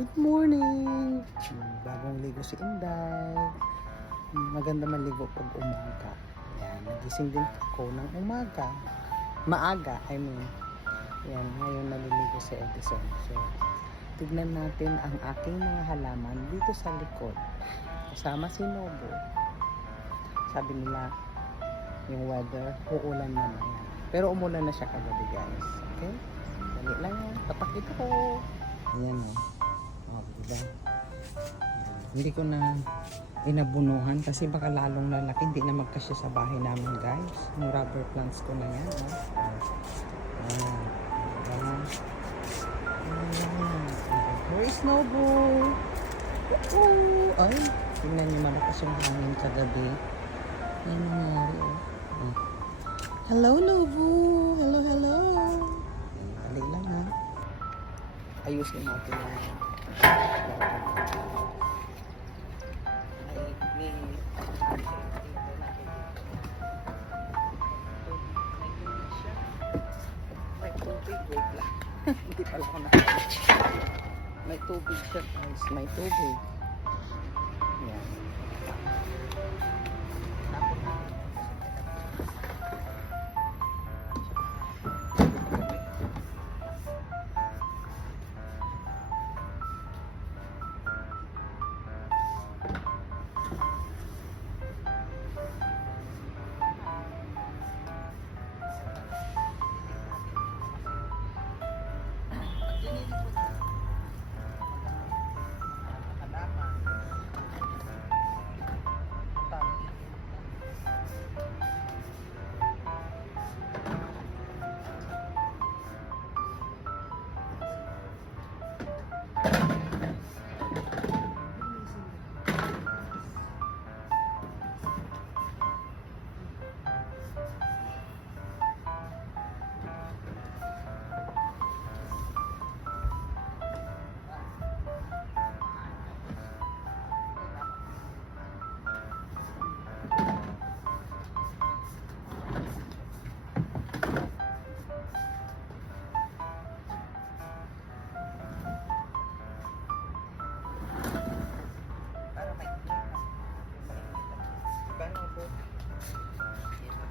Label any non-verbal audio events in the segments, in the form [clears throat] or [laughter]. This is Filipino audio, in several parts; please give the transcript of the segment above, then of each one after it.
Good morning! Hmm, Bagong ligo si Inday. Hmm, Maganda maligo pag umaga. Yan, nagising din ako ng umaga. Maaga, I mean. Yan, ngayon naliligo si Edison. So, tignan natin ang aking mga halaman dito sa likod. Kasama si Nobo. Sabi nila, yung weather, uulan na yan. Pero umulan na siya kagabi guys. Okay? Dali lang yan. Papakita ko. Ayan o. Oh, diba? Hindi ko na inabunuhan kasi baka lalong lalaki. Hindi na magkasya sa bahay namin guys. Yung rubber plants ko na yan. Oh. Ayan. Diba? Ayan. Where is Snowball? Oh, ay, tingnan niyo malakas yung hangin kagabi. Ano nangyari oh. oh. Hello, Nobu! Hello, hello! Dali lang ha. Ayusin natin lang. [laughs] May tubig siya, guys. May tubig.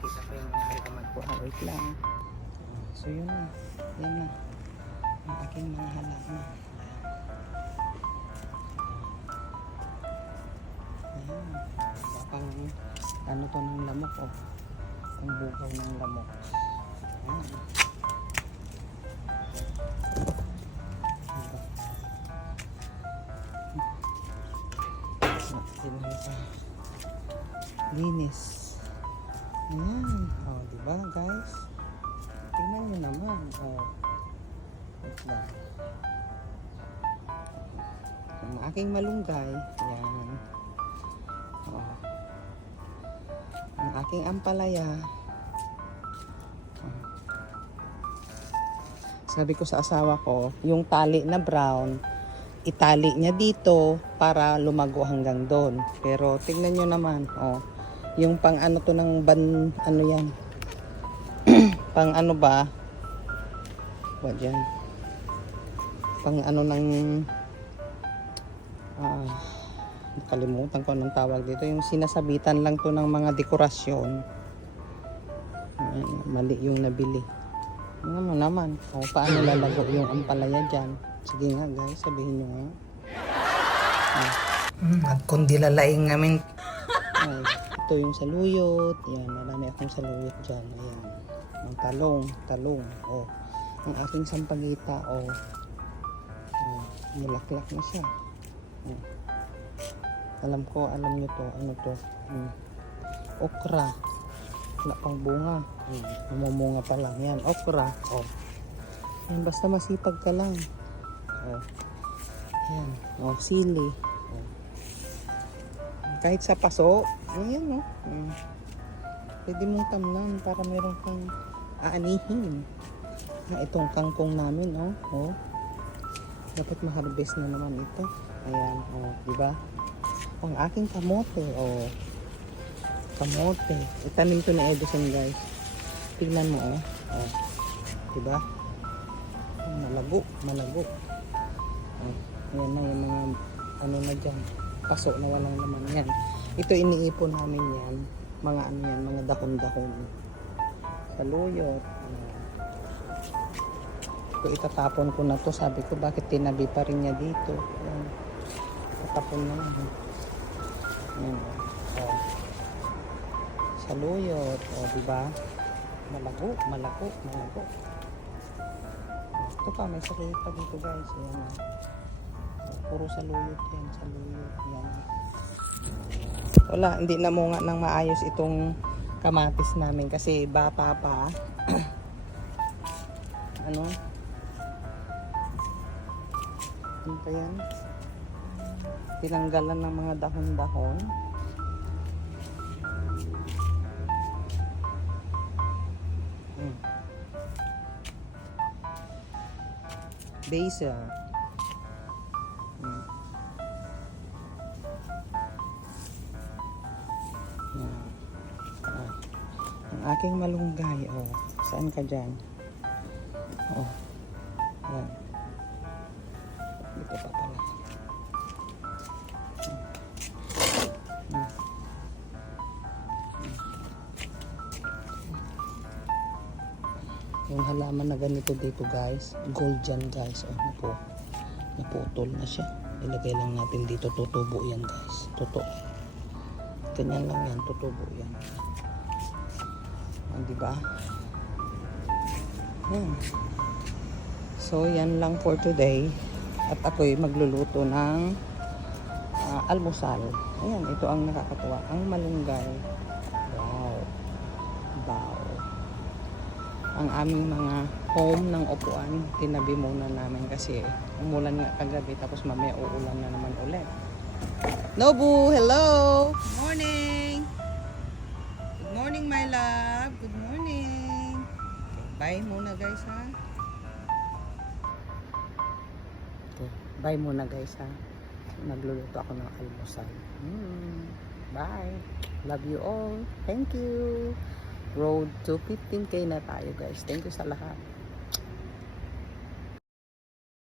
Makita ko yung halaman ko. Ah, wait lang. So yun na. Yan na. Ang aking mga halaman. Ayan. Bakang ano to ng lamok oh. Ang bukaw ng lamok. Ayan. Diba? Sa linis. Ayan. Oh, di ba guys? Tingnan nyo naman. Oh. Wait lang. Ang aking malunggay. Ayan. Oh. Ang aking ampalaya. Oh. Sabi ko sa asawa ko, yung tali na brown, itali niya dito para lumago hanggang doon. Pero tingnan nyo naman, oh, yung pang ano to ng ban, ano yan, [clears throat] pang ano ba, ba dyan, pang ano ng, ah, nakalimutan ko anong tawag dito, yung sinasabitan lang to ng mga dekorasyon. Ayan, mali yung nabili. Ano mo naman, oh, paano lalago yung ampalaya dyan? Sige nga guys, sabihin nyo nga. Ah. Mm, Nagkundilalaing namin. Ay, ito yung saluyot. Yan, marami akong saluyot dyan. Ayan. Ang talong, talong. Oh. Ang aking sampagita. Oh. Oh, nulaklak na siya. Oh. Alam ko, alam nyo to. Ano to? Mm. Okra. Wala pang bunga. Mm. Namumunga pa lang. Yan, okra. Oh. Yan, basta masipag ka lang. Oh. Yan. Oh, sili. Kahit sa paso, ayan oh. Mm. Pwede mong tamnan para meron kang aanihin. Ah, itong kangkong namin, oh. oh. Dapat ma-harvest na naman ito. Ayan, oh, di ba? Ang aking kamote, oh. Kamote. Itanim to ni Edison, guys. Tingnan mo, oh. oh. Di ba? Malago, malago. Oh. Ayan na yung mga ano na dyan. Paso na walang laman yan. Ito iniipon namin yan. Mga ano yan, mga dahon-dahon. Saluyot. Ayan. Ito itatapon ko na to. Sabi ko bakit tinabi pa rin niya dito. Ayan. Tatapon na yan. Ayan. Saluyot. O, oh, diba? Malago, malago, malago. Ito pa, may sakit pa dito guys. Ayan. oh. Puro saluyot yan, saluyot. Yan. Wala, hindi na mo nga nang maayos itong kamatis namin kasi bata pa. [clears throat] ano? Ano pa yan? Tinanggalan ng mga dahon-dahon. Hmm. Basil. Ang aking malunggay, oh. Saan ka dyan? Oh. Yan. Dito pa pala. Yung halaman na ganito dito guys, gold yan guys. Oh, napo, naputol na siya. Ilagay lang natin dito, tutubo yan guys. Totoo. Ganyan lang yan, tutubo yan. Di ba? Yan. So, yan lang for today. At ako'y magluluto ng ah, almusal. Ayan, ito ang nakakatuwa. Ang malunggay. Wow. Wow. Ang aming mga home ng upuan, tinabi muna namin kasi umulan nga kagabi tapos mamaya uulan na naman ulit. Nobu, hello! Morning! Morning, my love. Good morning. Bye muna, guys, ha? Okay, bye muna, guys, ha? Nagluluto ako ng almusal. Mm, bye. Love you all. Thank you. Road to 15K na tayo, guys. Thank you sa lahat.